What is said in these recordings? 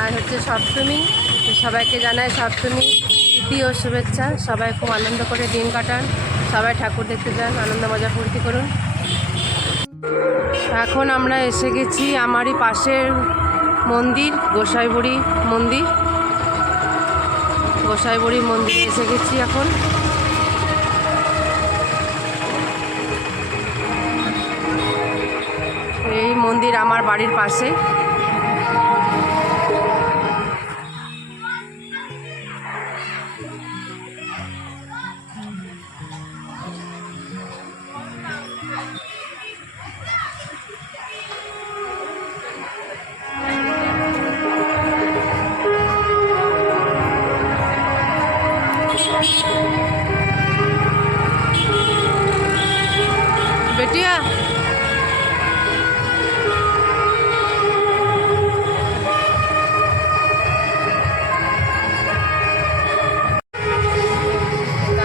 আর হচ্ছে সপ্তমী সবাইকে জানাই সপ্তমী তৃতীয় শুভেচ্ছা। সবাই খুব আনন্দ করে দিন কাটান। সবাই ঠাকুর দেখতে যান, আনন্দ মজা ফুর্তি করুন। এখন আমরা এসে গেছি আমারই পাশের মন্দির, গোসাইবুড়ি মন্দির। গোসাইবুড়ি মন্দিরে এসে গেছি এখন। এই মন্দির আমার বাড়ির পাশে। বেটিয়া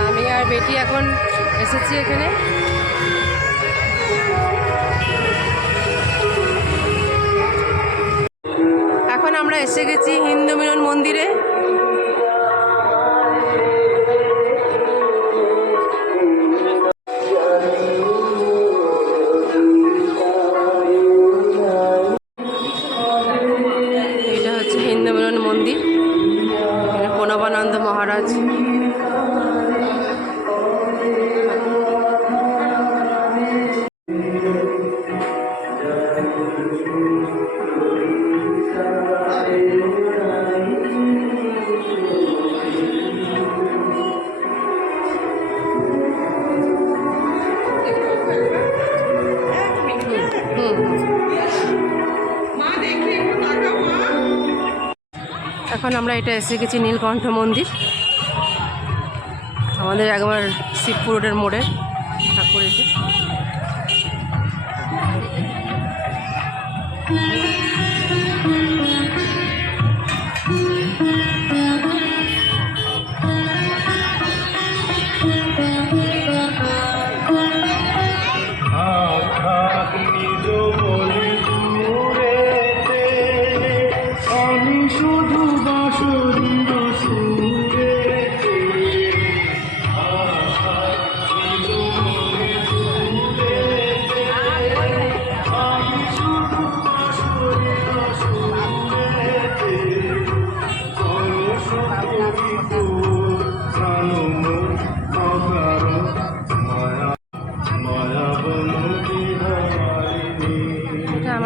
আমি আর বেটি এখন এসেছি এখানে। এখন আমরা এসে গেছি হিন্দু মিলন মন্দিরে। এখন আমরা এটা এসে গেছি নীলকণ্ঠ মন্দির। আমাদের একবার শিবপুর রোডের মোড়ে ঠাকুর এটি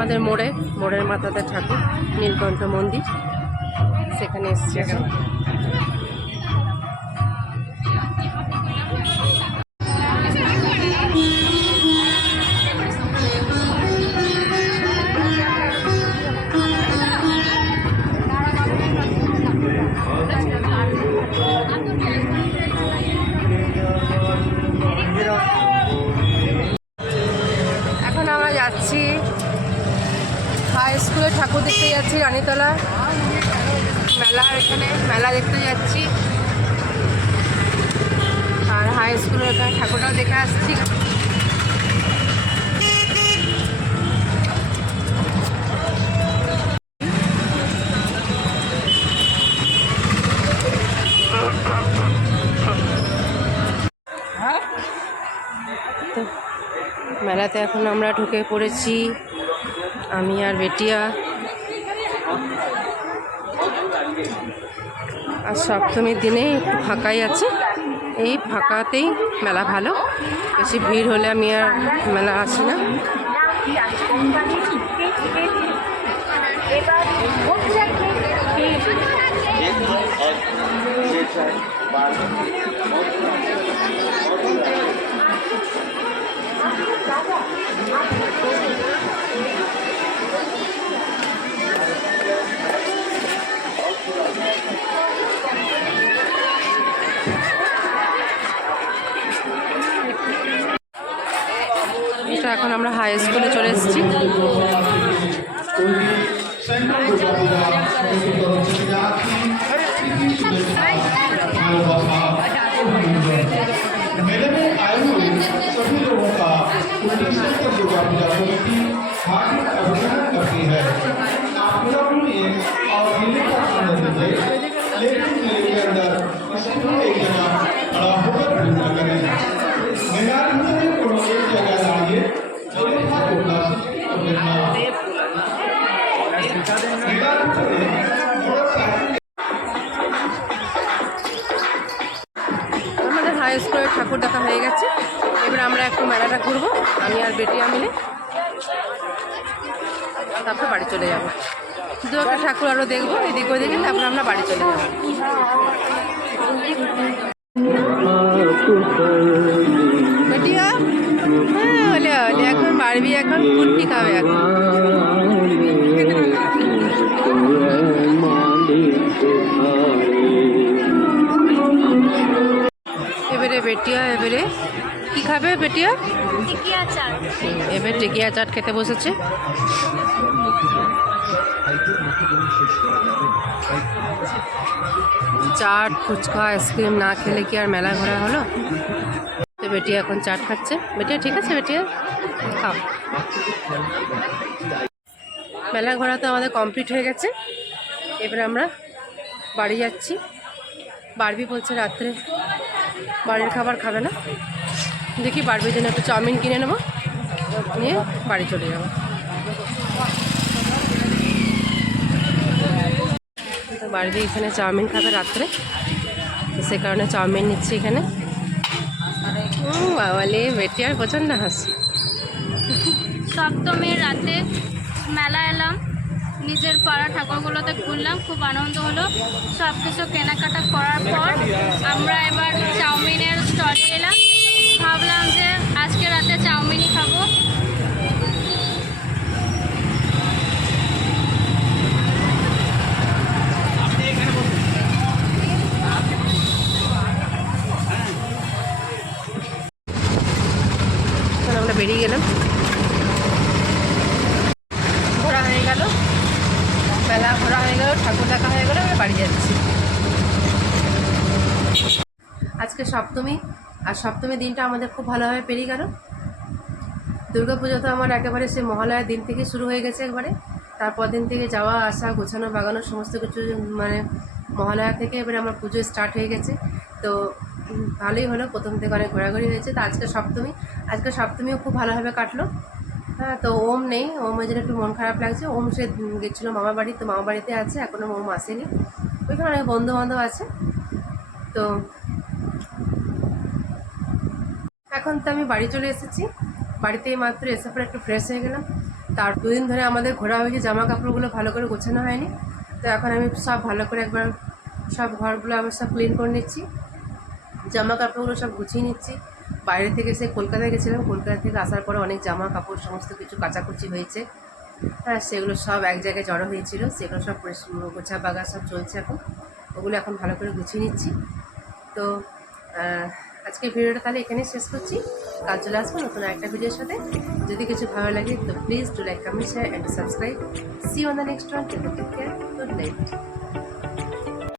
আমাদের মোড়ে মোড়ের মাথাতে ঠাকুর নীলকণ্ঠ মন্দির। সেখানে এসছি। স্কুলে ঠাকুর দেখতে যাচ্ছি, রানীতলা। মেলা এখানে, মেলা দেখতে যাচ্ছি। আর হাই স্কুলের এখানে ঠাকুরটাও দেখে আসছি। মেলাতে এখন আমরা ঢুকে পড়েছি। আমি আর বেটিয়া আর সপ্তমীর দিনে একটু ফাঁকাই আছে। এই ফাঁকাতেই মেলা ভালো। বেশি ভিড় হলে আমি আর মেলা আসি না। এখন আমরা হাই স্কুলে চলে এসেছি। मेले में आए हुए सभी लोगों का दुर्गा पूजा अभिनंदन करती है और मेले का आनंद लीजिए लेकिन मेले के अंदर स्कूल एक जगह होकर करें एक जगह হাই স্কুলের ঠাকুর দেখা হয়ে গেছে। এবার আমরা একটু মেলাটা ঘুরবো, আমি আর বেটিয়া মিলে তারপর বাড়ি চলে যাব। দু একটা ঠাকুর আরও দেখব, এদিক ওদিকে, তারপর আমরা বাড়ি চলে যাব। বেটিয়া? হ্যাঁ এখন খাবে এখন। কি খাবে বেটিয়া এবার টিকিয়া চাট খেতে বসেছে। চাট ফুচকা আইসক্রিম না খেলে কি আর মেলা ঘোরা হলো? তো বেটিয়া এখন চাট খাচ্ছে। বেটিয়া ঠিক আছে বেটিয়া? খাও। মেলা ঘোরা তো আমাদের কমপ্লিট হয়ে গেছে। এবার আমরা বাড়ি যাচ্ছি। বারবি বলছে রাত্রে বাড়ির খাবার খাবে না। দেখি বারবির জন্য একটু চাউমিন কিনে নেব। নিয়ে বাড়ি চলে যাব। তো বারবি এখানে চাউমিন খাবে রাত্রে। সে কারণে চাউমিন নিচ্ছি এখানে। বাবালে বেটি আর প্রচণ্ড হাসি। সপ্তমীর রাতে মেলা এলাম। নিজের পাড়া ঠাকুরগুলোতে ঘুরলাম, খুব আনন্দ হলো। সব কিছু কেনাকাটা করার পর আমরা এবার চাউমিনের স্টলে এলাম। ভাবলাম যে আজকে রাতে চাউমিনই খাব। আমরা বেরিয়ে গেলাম। ঘোরা হয়ে গেল। মেলা ঘোরা হয়ে গেল, ঠাকুর দেখা হয়ে গেল আমরা বাড়ি যাচ্ছি। আজকে সপ্তমী আর সপ্তমী দিনটা আমাদের খুব ভালোভাবে পেরিয়ে গেল। পুজো তো আমার একেবারে সে মহালয়ার দিন থেকে শুরু হয়ে গেছে একবারে। তারপর দিন থেকে যাওয়া, আসা, গোছানো, বাগানো, সমস্ত কিছু মানে মহালয়া থেকে এবারে আমার পুজো স্টার্ট হয়ে গেছে। তো ভালোই হলো, প্রথম থেকে অনেক ঘোরাঘুরি হয়েছে। তো আজকে সপ্তমী, আজকে সপ্তমীও খুব ভালোভাবে কাটলো। হ্যাঁ তো ওম নেই ওমের জন্য একটু মন খারাপ লাগছে। ওম সে গেছিল মামা বাড়ি, তো মামা বাড়িতে আছে এখনও ওম আসেনি। ওইখানে অনেক বন্ধু বান্ধব আছে। তো এখন তো আমি বাড়ি চলে এসেছি। বাড়িতে মাত্র এসে পরে একটু ফ্রেশ হয়ে গেলাম। তার দুদিন ধরে আমাদের ঘোরা হয়েছে জামা কাপড়গুলো ভালো করে গোছানো হয়নি। তো এখন আমি সব ভালো করে একবার সব ঘরগুলো আবার সব ক্লিন করে নিচ্ছি। জামা কাপড়গুলো সব গুছিয়ে নিচ্ছি। বাইরে থেকে সে কলকাতায় গেছিলাম। কলকাতা থেকে আসার পরে অনেক জামা কাপড় সমস্ত কিছু কাচাকুচি হয়েছে। হ্যাঁ সেগুলো সব এক জায়গায় জড়ো হয়েছিল। সেগুলো সব গোছা বাগা সব চলছে এখন। ওগুলো এখন ভালো করে গুছিয়ে নিচ্ছি। তো আজকের ভিডিওটা তাহলে এখানে শেষ করছি। কাল চলে আসব নতুন একটা ভিডিওর সাথে। যদি কিছু ভালো লাগে, তো please to like comment share and subscribe see on the next one take care good night